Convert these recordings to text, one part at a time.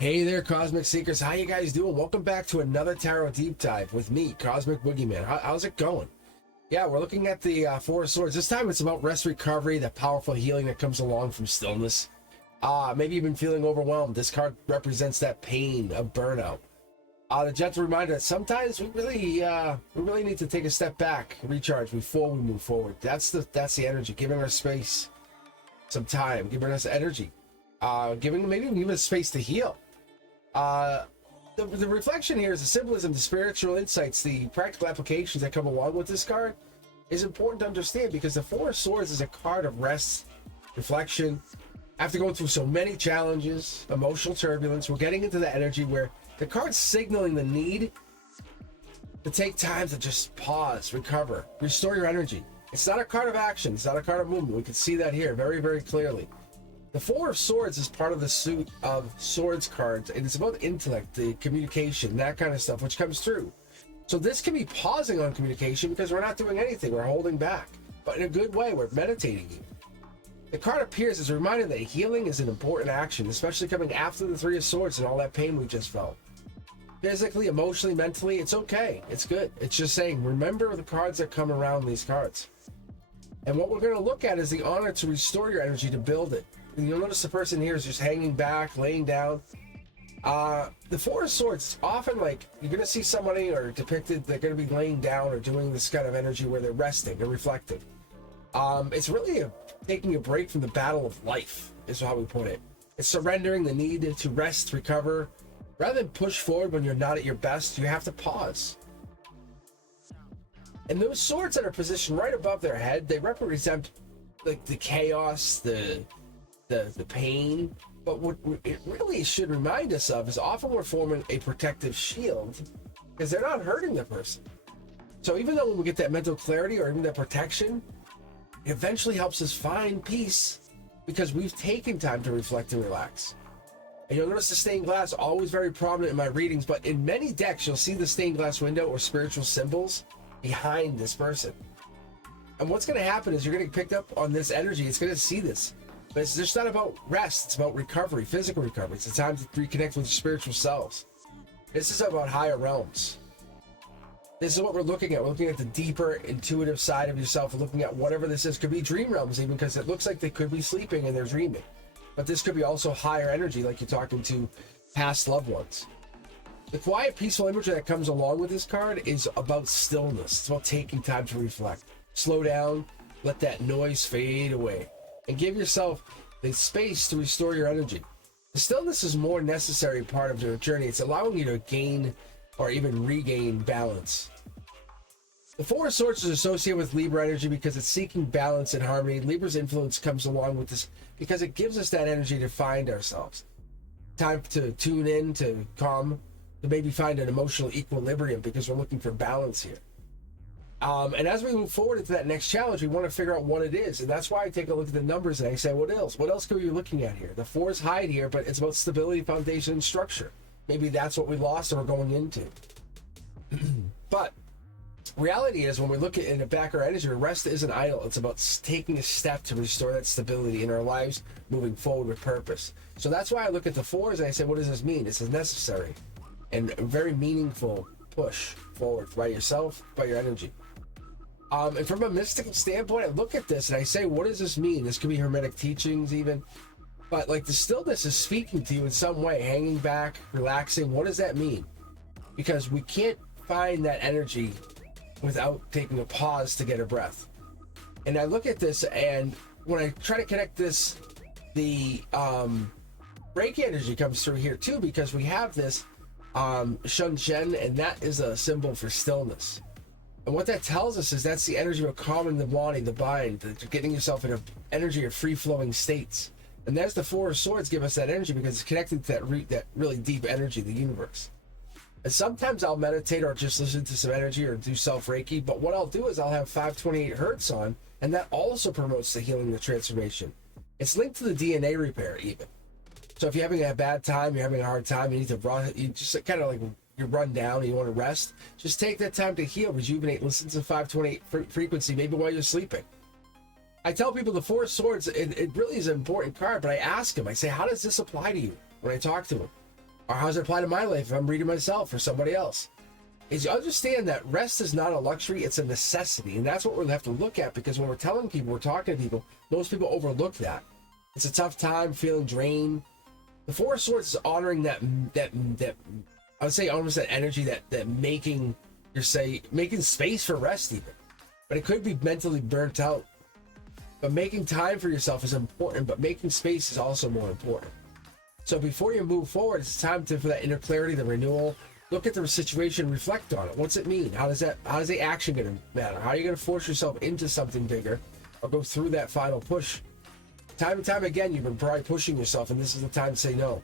Hey there, Cosmic Seekers. How you guys doing? Welcome back to another Tarot Deep Dive with me, Cosmic Boogeyman. How's it going? Yeah, we're looking at the Four of Swords. This time it's about rest, recovery, the powerful healing that comes along from stillness. Maybe you've been feeling overwhelmed. This card represents that pain of burnout. The gentle reminder that sometimes we really need to take a step back, recharge before we move forward. That's the energy, giving our space some time, giving us energy, giving us space to heal. The reflection here is the symbolism, the spiritual insights, the practical applications that come along with this card is important to understand, because the Four of Swords is a card of rest, reflection. After going through so many challenges, emotional turbulence, we're getting into the energy where the card's signaling the need to take time to just pause, recover, restore your energy. It's not a card of action. It's not a card of movement. We can see that here very, very clearly. The Four of Swords is part of the suit of swords cards, and it's about intellect, the communication, that kind of stuff, which comes through. So this can be pausing on communication because we're not doing anything. We're holding back, but in a good way. We're meditating even. The card appears as a reminder that healing is an important action, especially coming after the Three of Swords and all that pain we just felt. Physically, emotionally, mentally, it's okay. It's good. It's just saying, remember the cards that come around these cards. And what we're going to look at is the honor to restore your energy, to build it. And you'll notice the person here is just hanging back, laying down. The Four of Swords, often like you're going to see somebody or depicted, they're going to be laying down or doing this kind of energy where they're resting, they're reflecting. It's really taking a break from the battle of life, is how we put it. It's surrendering the need to rest, recover. Rather than push forward when you're not at your best, you have to pause. And those swords that are positioned right above their head, they represent like the chaos, the pain. But what it really should remind us of is often we're forming a protective shield because they're not hurting the person. So even though when we get that mental clarity or even that protection, it eventually helps us find peace because we've taken time to reflect and relax. And you'll notice the stained glass always very prominent in my readings, but in many decks you'll see the stained glass window or spiritual symbols behind this person. And what's going to happen is you're going to get picked up on this energy. It's going to see this. But it's just not about rest. It's about recovery, physical recovery. It's a time to reconnect with your spiritual selves. This is about higher realms. This is what we're looking at. We're looking at the deeper, intuitive side of yourself. We're looking at whatever this is. Could be dream realms even, because it looks like they could be sleeping and they're dreaming. But this could be also higher energy, like you're talking to past loved ones. The quiet, peaceful imagery that comes along with this card is about stillness. It's about taking time to reflect. Slow down, let that noise fade away, and give yourself the space to restore your energy. The stillness is more necessary part of your journey. It's allowing you to gain or even regain balance. The Four of Swords is associated with Libra energy because it's seeking balance and harmony. Libra's influence comes along with this because it gives us that energy to find ourselves. Time to tune in, to calm, to maybe find an emotional equilibrium because we're looking for balance here. And as we move forward into that next challenge, we want to figure out what it is. And that's why I take a look at the numbers and I say, what else? What else could we be looking at here? The fours hide here, but it's about stability, foundation, and structure. Maybe that's what we lost or we're going into. But reality is, when we look at in the back of our energy, rest isn't idle. It's about taking a step to restore that stability in our lives, moving forward with purpose. So that's why I look at the fours and I say, what does this mean? It's a necessary and very meaningful push forward by yourself, by your energy. And from a mystical standpoint, I look at this and I say, what does this mean? This could be Hermetic teachings even. But like the stillness is speaking to you in some way, hanging back, relaxing. What does that mean? Because we can't find that energy without taking a pause to get a breath. And I look at this, and when I try to connect this, the Reiki energy comes through here too, because we have this Shunchen, and that is a symbol for stillness. And what that tells us is that's the energy of calming the body, the mind, getting yourself in an energy of free-flowing states. And there's the Four of Swords give us that energy because it's connected to that really deep energy of the universe. And sometimes I'll meditate or just listen to some energy or do self-Reiki, but what I'll do is I'll have 528 hertz on, and that also promotes the healing, the transformation. It's linked to the DNA repair even. So if you're having a bad time, you're having a hard time, you need to run, you just kind of like you run down and you want to rest, just take that time to heal, rejuvenate, listen to 528 frequency, maybe while you're sleeping. I tell people the Four of Swords, it really is an important card, but I ask them, I say, how does this apply to you when I talk to them? Or how does it apply to my life if I'm reading myself or somebody else? Is you understand that rest is not a luxury, it's a necessity. And that's what we'll have to look at, because when we're telling people, we're talking to people, most people overlook that. It's a tough time, feeling drained. The Four of Swords is honoring that I would say almost that energy that making space for rest even. But it could be mentally burnt out. But making time for yourself is important, but making space is also more important. So before you move forward, it's time for that inner clarity, the renewal. Look at the situation, reflect on it. What's it mean? How is the action going to matter? How are you going to force yourself into something bigger or go through that final push? Time and time again, you've been probably pushing yourself, and this is the time to say no.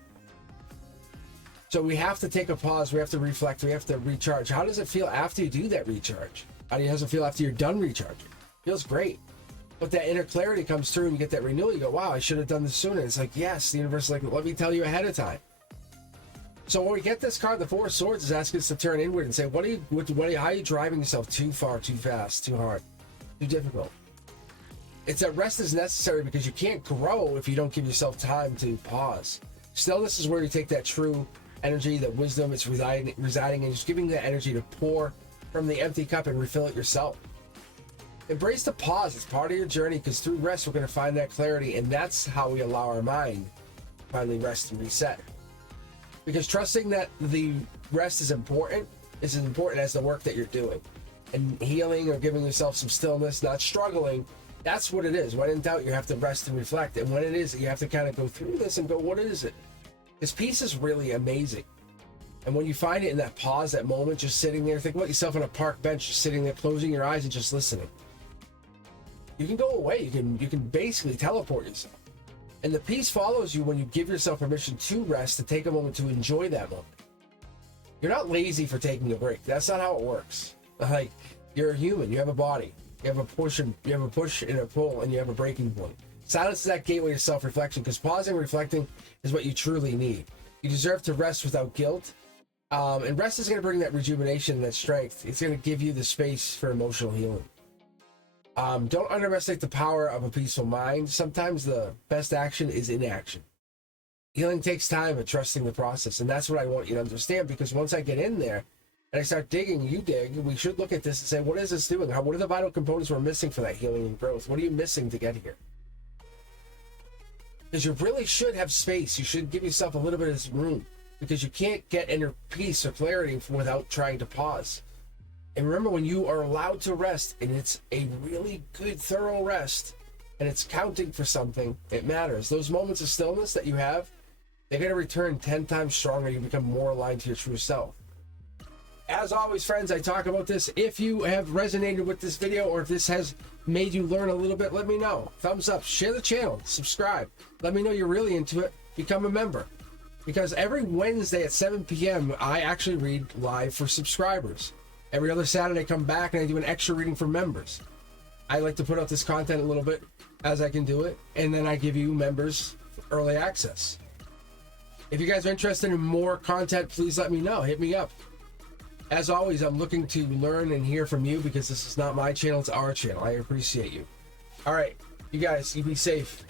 So we have to take a pause. We have to reflect. We have to recharge. How does it feel after you do that recharge? How does it feel after you're done recharging? It feels great. But that inner clarity comes through and you get that renewal. You go, wow, I should have done this sooner. It's like, yes, the universe is like, let me tell you ahead of time. So when we get this card, the Four of Swords is asking us to turn inward and say, how are you driving yourself too far, too fast, too hard, too difficult? It's that rest is necessary because you can't grow if you don't give yourself time to pause. Stillness is where you take that true energy, that wisdom, it's residing and just giving that energy to pour from the empty cup and refill it yourself. Embrace the pause. It's part of your journey, because through rest, we're going to find that clarity, and that's how we allow our mind to finally rest and reset. Because trusting that the rest is as important as the work that you're doing. And healing or giving yourself some stillness, not struggling, that's what it is. When in doubt, you have to rest and reflect. And when it is, you have to kind of go through this and go, what is it? This peace is really amazing. And when you find it in that pause, that moment, just sitting there, think about yourself on a park bench, just sitting there, closing your eyes and just listening. You can go away. You can basically teleport yourself. And the peace follows you when you give yourself permission to rest, to take a moment to enjoy that moment. You're not lazy for taking a break. That's not how it works. Like, you're a human. You have a body. You have a push and a pull, and you have a breaking point. Silence is that gateway to self-reflection, because pausing and reflecting is what you truly need. You deserve to rest without guilt. And rest is going to bring that rejuvenation and that strength. It's going to give you the space for emotional healing. Don't underestimate the power of a peaceful mind. Sometimes the best action is inaction. Healing takes time, but trusting the process. And that's what I want you to understand, because once I get in there and I start digging, you dig, we should look at this and say, what is this doing? What are the vital components we're missing for that healing and growth? What are you missing to get here? Because you really should have space. You should give yourself a little bit of this room, because you can't get inner peace or clarity without trying to pause. And remember, when you are allowed to rest, and it's a really good, thorough rest, and it's counting for something, it matters. Those moments of stillness that you have, they're going to return 10 times stronger. You become more aligned to your true self. As always, friends, I talk about this. If you have resonated with this video, or if this has made you learn a little bit, let me know. Thumbs up, share the channel, subscribe. Let me know you're really into it. Become a member. Because every Wednesday at 7 p.m., I actually read live for subscribers. Every other Saturday, I come back and I do an extra reading for members. I like to put out this content a little bit as I can do it, and then I give you members early access. If you guys are interested in more content, please let me know. Hit me up. As always, I'm looking to learn and hear from you, because this is not my channel, it's our channel. I appreciate you. All right, you guys, you be safe.